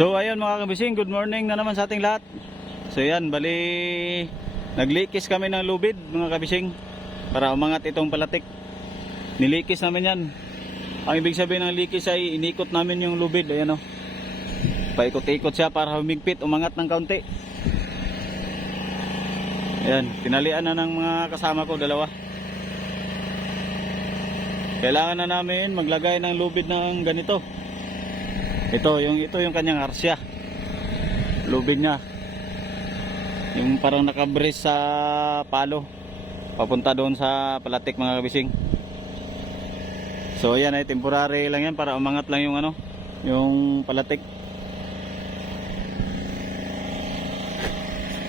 So ayun mga kabising, good morning na naman sa ating lahat. So yan, bali naglikis kami ng lubid mga kabising para umangat itong palatik. Nilikis namin yan. Ang ibig sabihin ng likis ay inikot namin yung lubid. Ayan o, paikot-ikot siya para humigpit, umangat ng kaunti. Ayan, tinalian na ng mga kasama ko, dalawa. Kailangan na namin maglagay ng lubid ng ganito. Ito yung kanyang arsya. Lubid niya. Yung parang nakabrace sa palo papunta doon sa palatik mga kabising. So yan ay temporary lang yan para umangat lang yung yung palatik.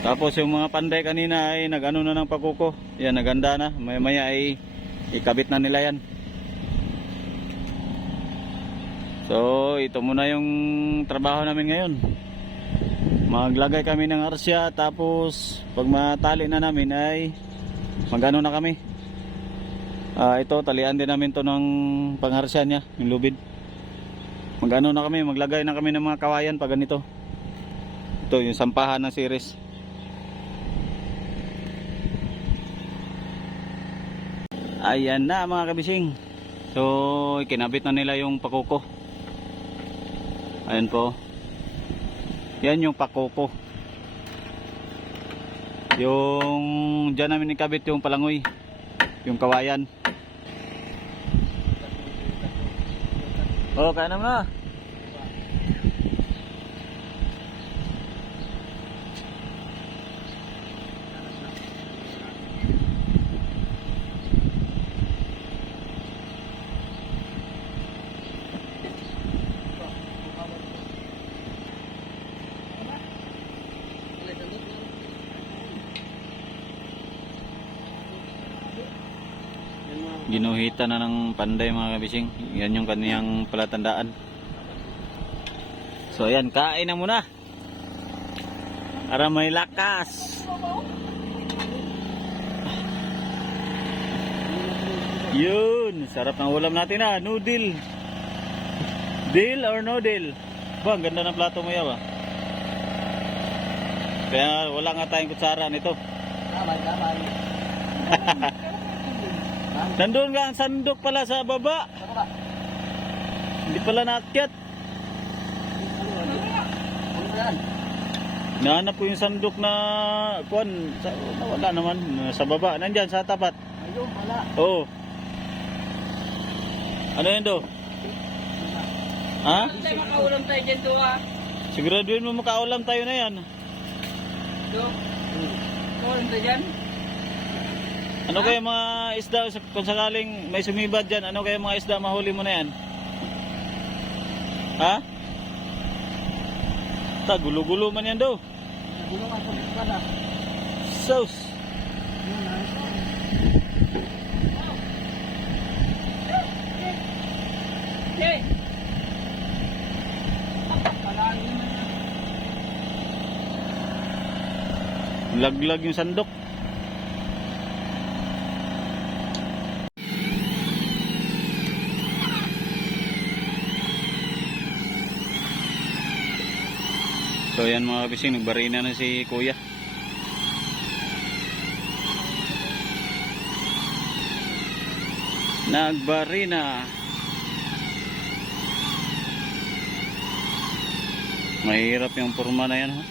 Tapos yung mga panday kanina ay nagano na ng pakuko. Yan, naganda na. Maya ay ikabit na nila yan. So ito muna yung trabaho namin ngayon. Maglagay kami ng arsya, tapos pag matali na namin ay magano na kami. Ito talian din namin to ng pangharsya niya, yung lubid. Magano na kami, maglagay na kami ng mga kawayan pag ganito. Ito yung sampahan ng series. Ayan na mga kabising. So ikinabit na nila yung pakuko. Ayan po. Yan yung pakuko. Yung dyan namin ikabit yung palangoy, yung kawayan. Oh, kaya na nga. Ginuhita na ng panday mga kabising. Yan yung kaniyang palatandaan. So ayan, kain na muna para may lakas. Yun, sarap ng ulam natin na noodle. Deal or no deal? Ba, ang ganda ng plato mo yaw. Kaya wala nga tayong kutsara nito. Tama. Nandun nga ang sandok pala sa baba. Hindi pala naakyat. Nahanap ko yung sandok na kuwan. Wala naman. Sa baba. Nandyan sa tapat. Ayun, wala. Oo. Ano yun do? Ha? Tayo makaulam tayo dyan to ha. Siguraduhin mo makaulam tayo na yan. Do. Makaulam tayo dyan. Ano kaya mga isda, kung sakaling may sumibad dyan, ano kaya mga isda mahuli mo na yan? Ha? Gulo-gulo man yan daw. Gulo nga sa bukada. Sauce. Okay. Laglag yung sandok. So yan mga kabising, nagbarina na si kuya. Nagbarina. Mahirap yung forma na yan ha.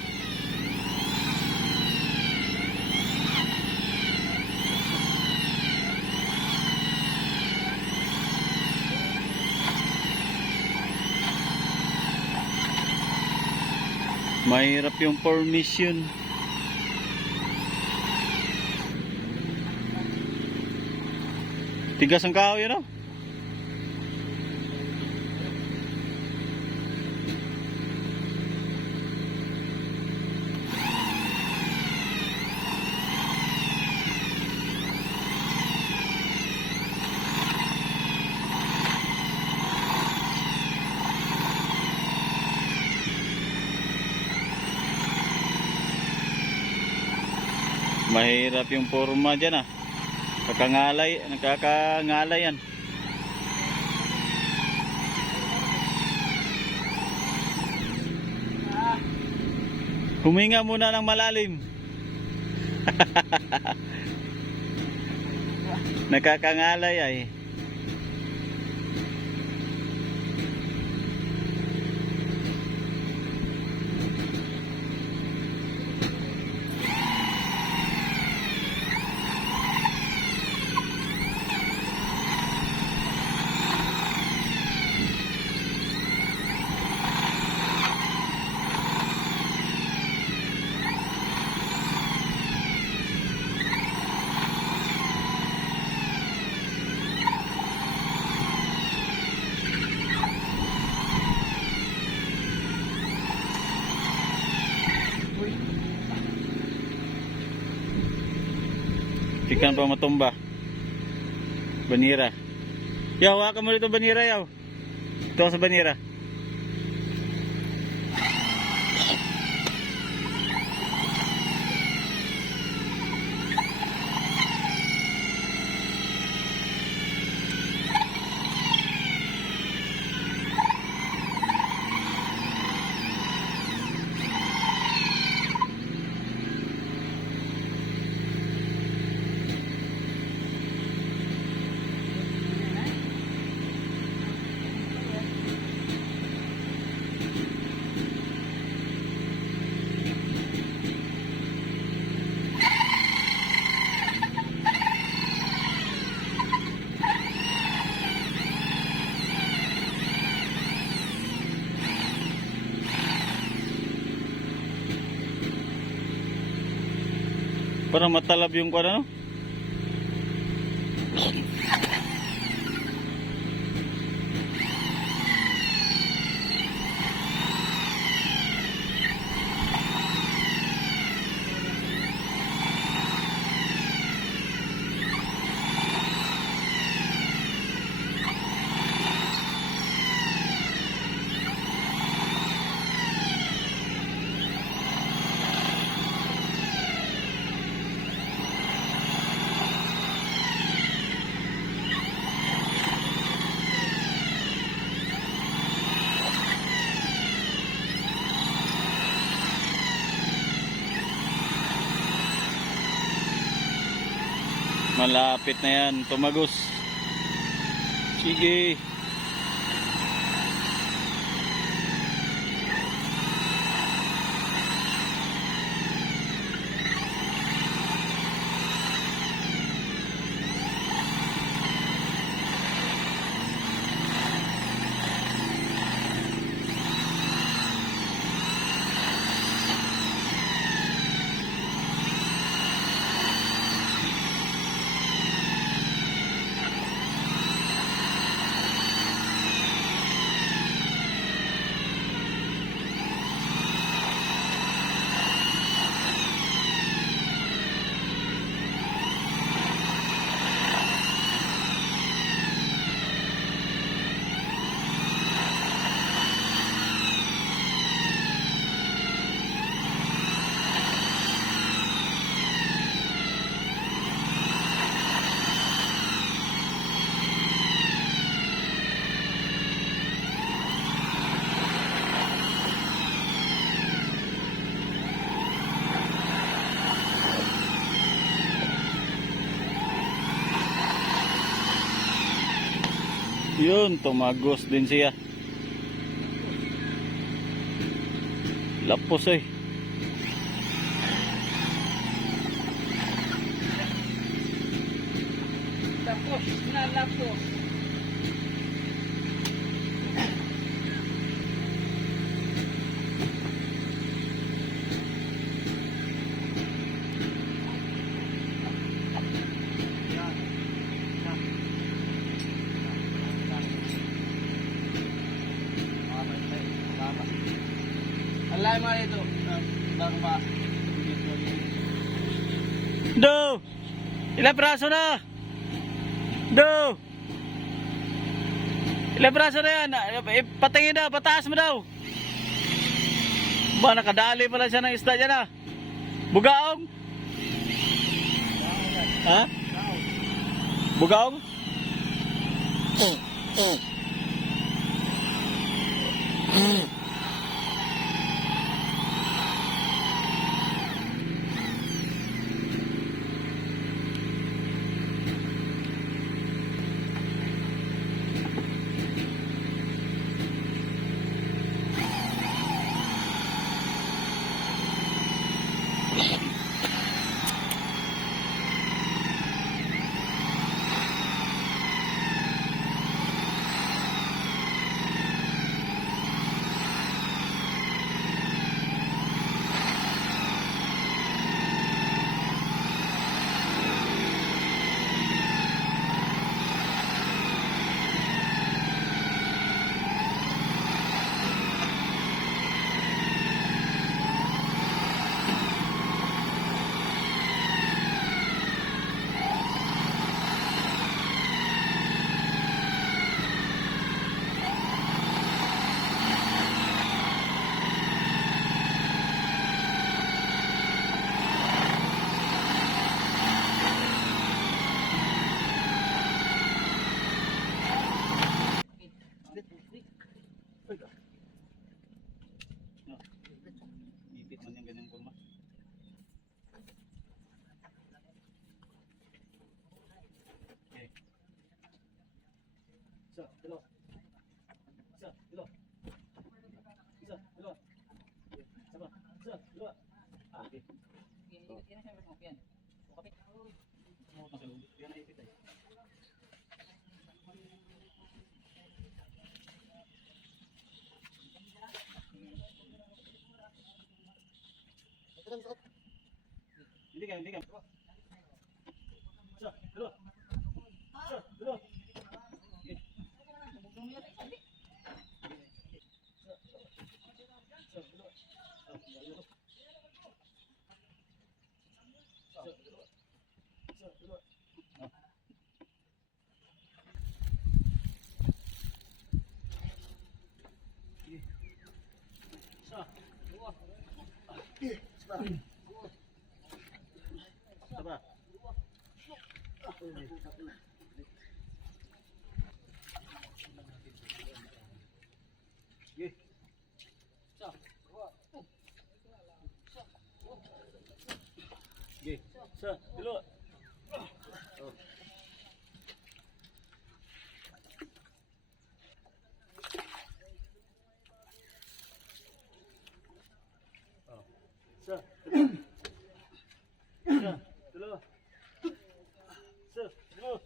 Mahirap yung formation. Tigas ang kahoy ano? Mahirap yung forma dyan ah. Nakakangalay yan. Huminga muna ng malalim. Nakakangalay ay. Ikan pa matumba. Banira. Yaw, hawakan mo dito banira, yaw. Ito sa banira. Parang matalab yung kuwan, ano? Malapit na yan, tumagos. Sige. Yun, tumagos din siya. Lapos eh. Lapos na lapos. Alay mo ito. Bago ba? Do! Ilang praso na? Do! Ilang praso na yan? Patingin na, pataas mo daw. Ba, nakadali pala siya ng isda dyan, ah. Bugaong? Ha? Bugaong? Isa, dalawa. Isa, dalawa. Isa, dalawa. Sama. Isa, dalawa. Ah, okay. Yan ang siyempre mo. Yan. Kapit. Yan ay ipit eh. Hindi ka, hindi ka. Isa, dalawa. Isa, dalawa. Okay. Saba. Okay. Okay. Sa, dalawa. Oh. Oh. Sa, dalawa. Sa, dalawa. Sa, dalawa.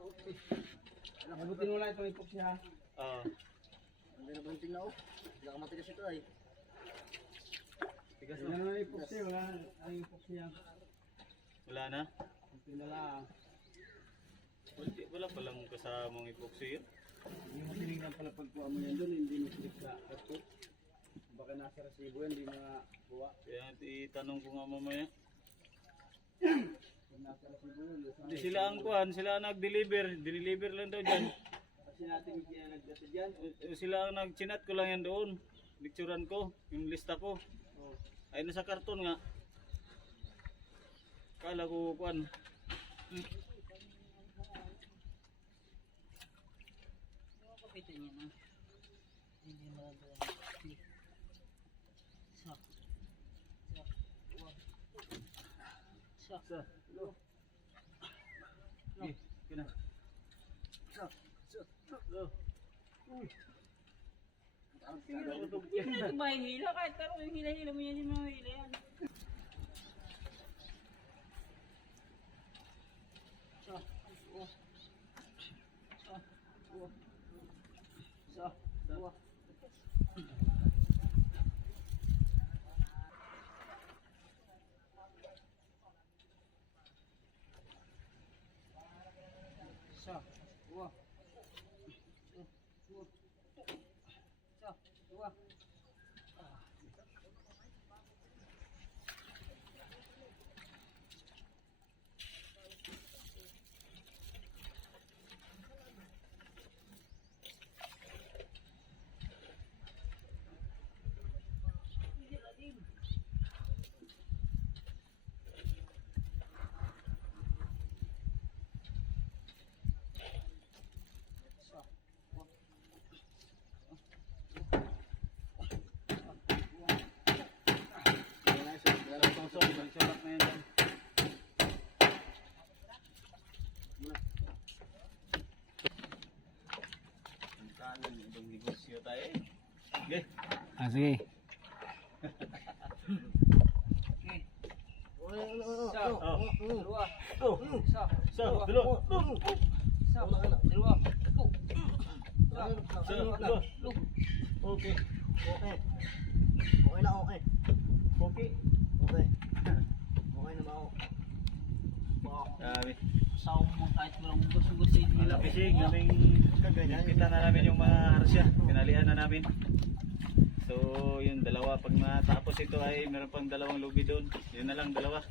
Okay. Nabutin mo lang itong ipok siya. Ah. Hindi na banting na oh. Hindi ka matigas ito ay. Tigas Wala na. na ipok siya. Wala ang ipok siya. Wala na? Ito na lang. Wala palang kasamang epoxy yun. Hindi mo sinignan pala pagkuha mo yan doon. Hindi mo sinig sa kato. Baka nasa resibo yan. Hindi na kuha. Kaya itanong ko nga mamaya. Pag nasa resibo yun. Hindi sila ang kuhan, sila ang nag-deliver. Dineliver lang daw dyan. Kasi natin yung pinanagdata dyan. Sila ang nag-chinat ko lang yan doon. Picturean ko, yung lista ko. Oh. Ay nasa karton nga. Kala ko kuhan. Kapitan niya na. Hindi magagawa. Sa. Sa. Uwag. Sa. Sa. Okay, kina. Sa. Sa. Go. Hindi na ito mahihila. Kahit tarong yung hila-hila mo yan. Hindi mo mahihila yan. Sa. Uwag. Sa. Uwag. Sa. Uwag. Sa. Uwag. Sa. Uwag. Sulat na yan. Ang kanan, ibang negosyo tayo eh. Okay. Sige. Sa. Oh. Dalawa. Oh. Sa. Sa, dalawa. Sa. Dalawa. Sa, dalawa. Okay. Okay. Okay na okay. Okay. Okay. Okay na ba ako? Sabi. Saw mo kahit walang gusto-gusto hindi Wala lang. fishing, naming kita na namin yung mga harsya. Pinalian na namin. So, yung dalawa. Pag matapos ito ay meron pang dalawang lubi doon. Yun na lang, dalawa.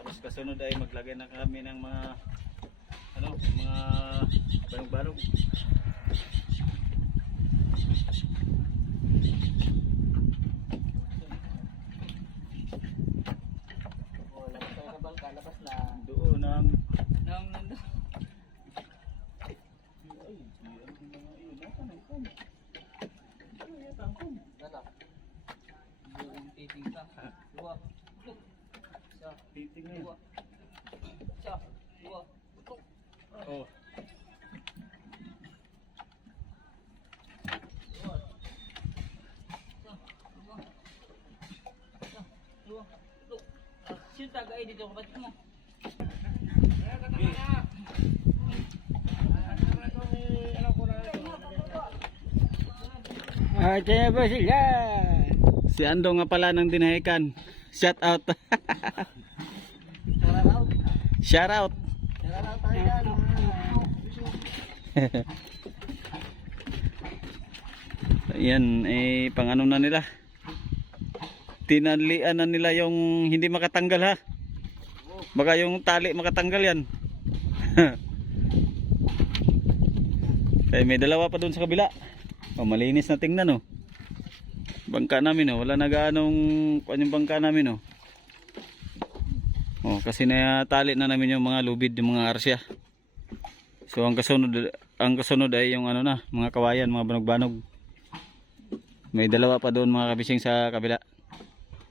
Tapos kasunod ay maglagay na kami ng mga mga barong-barong. Oh, labas tayo na bangka, labas na. Doon ang Nandun. Nala. Buong titing ka. Dua. Sa. titing na Dua. yun. Sa. Dua. Utok. Oh. tagay dito kapatid mo. Kaya ba sila? Si Ando nga pala ng dinahikan. Shout out. Shout out. Ayan, pang ano na nila. Tinalian na nila yung hindi makatanggal ha. Baka yung tali makatanggal yan. May dalawa pa doon sa kabila. Malinis na tingnan oh. Bangka namin oh, wala nagaanong yung bangka namin oh. Kasi natali na namin yung mga lubid, yung mga arsya. So ang kasunod ay yung ano na, mga kawayan, mga banog-banog. May dalawa pa doon mga kabising sa kabila.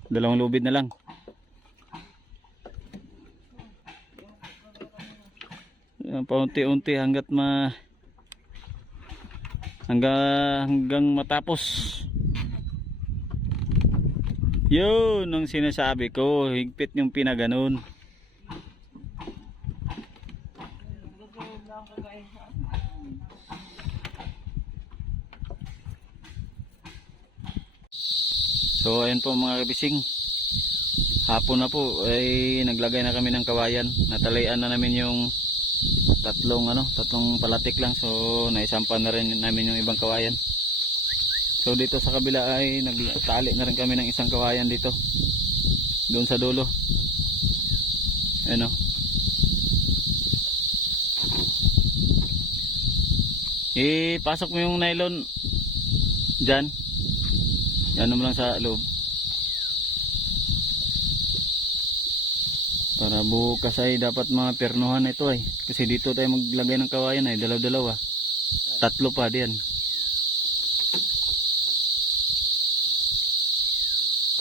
Dalawang lubid na lang. Paunti-unti hanggang matapos. Yun ang sinasabi ko, higpit yung pinaganon. So ayun po mga kabising, hapon na po ay naglagay na kami ng kawayan. Natalayan na namin yung tatlong palatik lang. So naisampan na rin namin yung ibang kawayan. So dito sa kabila ay nagtali na rin kami ng isang kawayan dito. Doon sa dulo. Ano? Pasok mo yung nylon dyan. Ano mo lang sa loob. Para bukas ay dapat mga pernuhan ito ay. Kasi dito tayo maglagay ng kawayan ay dalaw-dalawa. Tatlo pa diyan.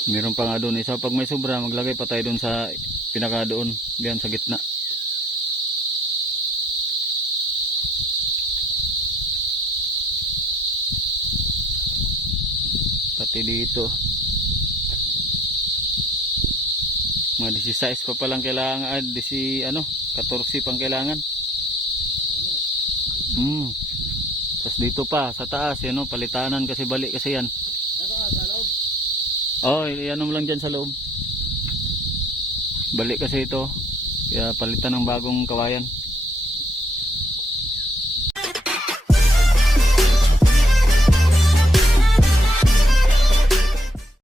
Meron pa nga doon isa. Pag may sobra maglagay pa tayo doon sa pinaka doon. Diyan sa gitna. Pati dito. Mga 16 pa palang kailangan. 14 pang kailangan. Tapos dito pa sa taas. Palitanan kasi balik kasi yan. Iyan mo lang dyan sa loob. Balik kasi ito. Kaya palitan ng bagong kawayan.